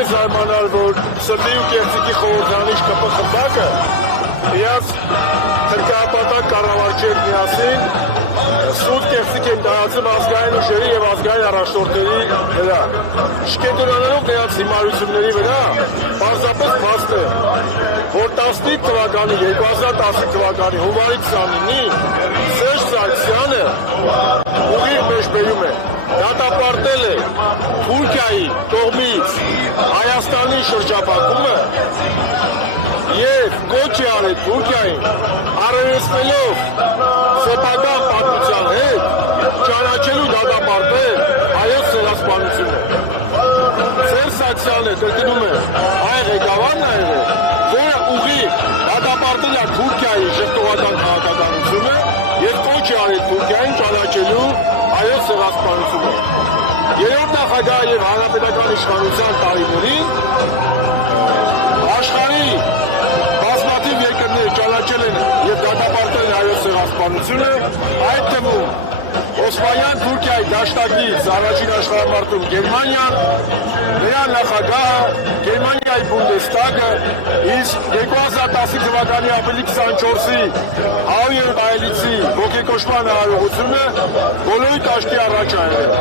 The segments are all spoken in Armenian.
է զարմանալ, որ Սրտի ու Կեղծիքի խորհրդանիշ ԿՊ խմբակը իրաց թրքապատակ կառավարչի հետ միասին սուտ կեղծիք են տարածում ազգային ուժերի եւ ազգային առաջնորդների վրա։ Շկետունանալով նրանց հիմարությունների վրա, պարզապես փաստ է, որ 2010 թվականի հունվարի 29-ին Սերժ Սարգսյանը ուղիղ մեջ բերում է դատապարտել է Թուրքիայի կողմից Հայաստանի շրջափակումը եւ կոչ է արել Թուրքիային առերեսնելով սեփական պատմության հետ ճանաչելու դատապարտել հայոց ցեղասպանությունը։ Սերժ Սարգսյանը կրկնում է հայ ղեկավարն է եղել, որը ուղիղ դատապարտել է Թուրքիայի ժողովրդական քաղաքականությունը եւ կոչ է արել Թուրքիային ճանաչելու հայոց ցեղասպանությունը։ Երրորդ նախագահ եւ հանրապետական իշխանության տարիներին աշխարհի բազմաթիվ երկրներ ճանաչել են եւ դատապարտել են հայոց ցեղասպանությունը, այդ թվում Օսմանյան Թուրքիայի դաշնակից առաջին աշխարհամարտում Գերմանիան, նրա նախագահը, Գերմանիայի Բունդեստագը, իսկ 2010 թվականի ապրիլի 24-ի 100 այլիցի ոգեկոչման արարողությունը բոլորի տաշտի առաջ է եղել։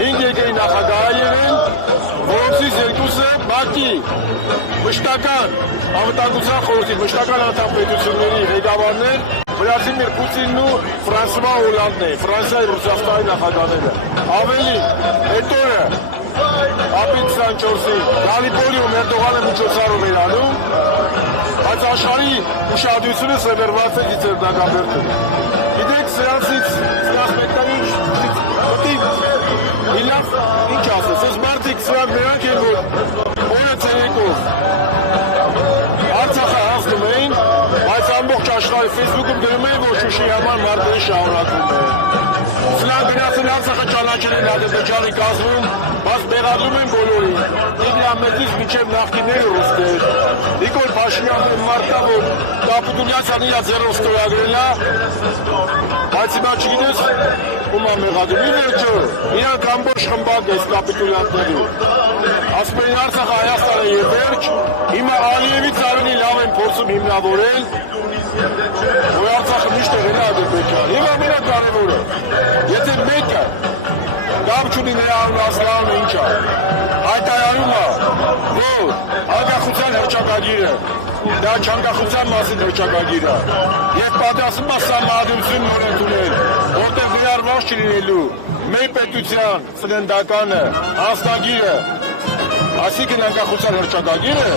5 երկրի նախագահներ են, որոնցից երկուսը ՄԱԿ-ի մշտական անվտանգության խորհրդի մշտական անդամ պետությունների ղեկավարներ Վլադիմիր Պուտինն ու Ֆրանսուଆ Հոլանդն են, Ֆրանսիայի Ռուսաստանի նախագահները։ Ավելին, այդ օրը ապրիլի 24-ի Գալիպոլիում Էրդողանը միջոցառում էր անում, բայց աշխարհի ուշադրությունը սևեռված է Դիցերդագաբերդում։ Գիտեք, սրանցից մեկտանիչ իլավ ինչ ասես, ես մարդիկ սրանք նրանք են, որ օրը ցերեկով Արցախը հասնում էին, բայց ամբողջ աշխարհի Facebook-ում գրում էին, որ Շուշիի համար մարտերը շարունակվում են։ Սրանք գնացել Արցախը ճանաչել են Ադրբեջանի կազմում, բայց մեղադրում են բոլորին։ Իլյամետից մինչև նախկինները ռուսներ։ Նիկոլ Փաշինյանը մարդա, որ կապիտուլյացիան իր ձեռով ստորագրել է, բայց հիմա չգիտես ում է մեղադրում։ Ի վերջո, իրանք ամբողջ խմբակ է կապիտուլյանտների։ Ասում են Արցախը Հայաստանը եւ վերջ, հիմա Ալիևից ավելի լավ են փորձում հիմնավորել, որ Արցախը միշտ եղել է Ադրբեջան։ Հիմա ամենակարևորը, եթե մեկը կամ չունի նրա անունը ինչ է, հայտարարում է, որ անկախության հռչակագիրը, դա չանկախության մասին հռչակագիր է, եւ պատասխանում է սահմանադրություն նոր ընդունել, որտեղ գրառված չլինելու մեր պետության ծննդականը, անձնագիրը, այսինքն անկախության հռչակագիրը,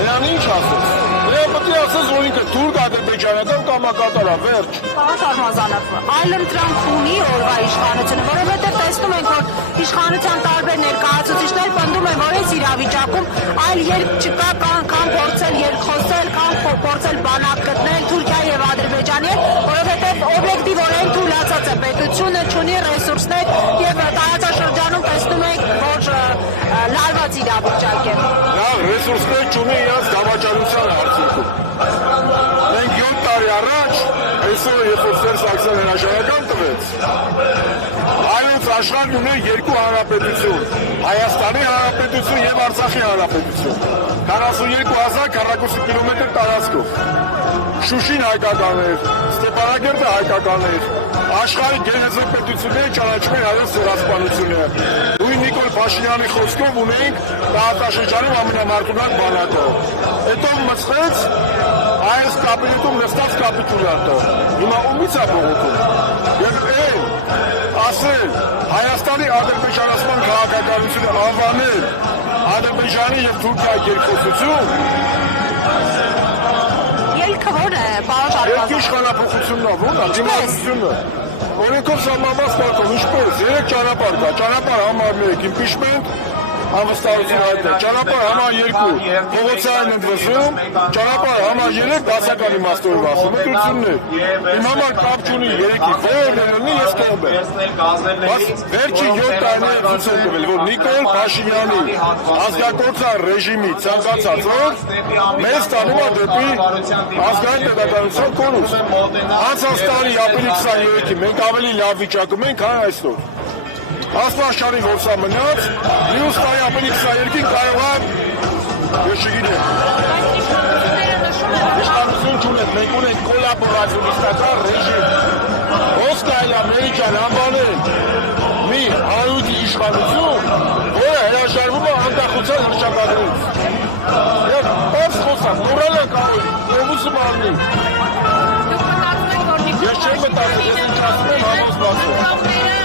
նրան ինչ ասես։ Նրան պետք է ասես, որ ինքը թուրք ադրբեջանական կամակատար է, վերջ։ Պարոն Շարմազանով, այլընտրանք ունի օրվա իշխանությունը, որովհետև տեսնում ենք, որ իշխանության տարբեր ներկայացուցիչներ պնդում են, որ այս իրավիճակում այլ երկ չկա, կան փորձել երկխոսել, կան փորձել բանակ գտնել Թուրքիայի եւ Ադրբեջանի հետ, որովհետև օբյեկտիվորեն թույլատրված է պետությունը, չունի ռեսուրսներ եւ տարածաշրջանում տեսնում ենք, որ լարված իրավիճակ է։ Նա ռեսուրսներ չունի իրաց դավաճանության արդյունքում։ Մենք 7 տարի առաջ, այսօր երբ որ Սերժ Սարգսյանը հրաժարական տվեց, հայոց աշխարհն ուներ երկու հանրապետություն, Հայաստանի հանրապետություն եւ Արցախի հանրապետություն, 42,000 քառակուսի կիլոմետր տարածքով։ Շուշին հայկական էր, Ստեփանագերդը հայկական էր, աշխարհի գերեզրիկ պետությունները ճանաչում են հայոց ցեղասպանությունը։ Նույն Նիկոլ Փաշինյանի խոսքով ունենք տարածաշրջանում ամենամարտունակ բանակը։ Հետո մցրեց այս կապիտուլում նստած կապիտուլանտը։ Հիմա ումից է բողոքում։ Եվ ասել Հայաստանի ադրբեջանացման քաղաքականությունը անվանել Ադրբեջանի եւ Թուրքիայի երկխոսություն։ Ելքը ո՞ր է, պարոն Շարմազանով։ Երկու իշխանապողությունն է, ո՞ր է, դիմադրությունը։ Օրենքով սահմանված կարգով ինչպես 3 ճանապարհ կա, ճանապարհ համար 1 impeachment, անվստահություն հայտնել, ճանապարհ համար 2 փողոցային ընդվզում, ճանապարհ համար 3 դասական իմաստով ասում, ընտրություններ։ Իմ համար կապ չունի 3-ի, որը լինի ես կողմ եմ։ Բայց վերջի 7 տարիները ցույց են տվել, որ Նիկոլ Փաշինյանի ազգակործան ռեժիմի ցանկացած օր մեզ տանում է դեպի ազգային պետականության կորուստ։ Անցած տարի ապրիլի 23-ին մենք ավելի լավ վիճակում ենք, քան այսօր։ Աստվածաշարի որ սա մնաց, մյուս տարի ավելի 22-ին կարող է, ես չգիտեմ։ Իշխանություն չունենք, մենք ունենք կոլաբորացիոնիստական ռեժիմ։ Ոնց կարելի է Ամերիկան անվանել մի հարույթի իշխանություն, որը հրաժարվում է անկախության հռչակագրից։ Եվ բաց խոսամ, կորալը կարող կոմուսը մարմնի։ Ես չեմ մտածել, ես ինչ ասում եմ համոզված եմ։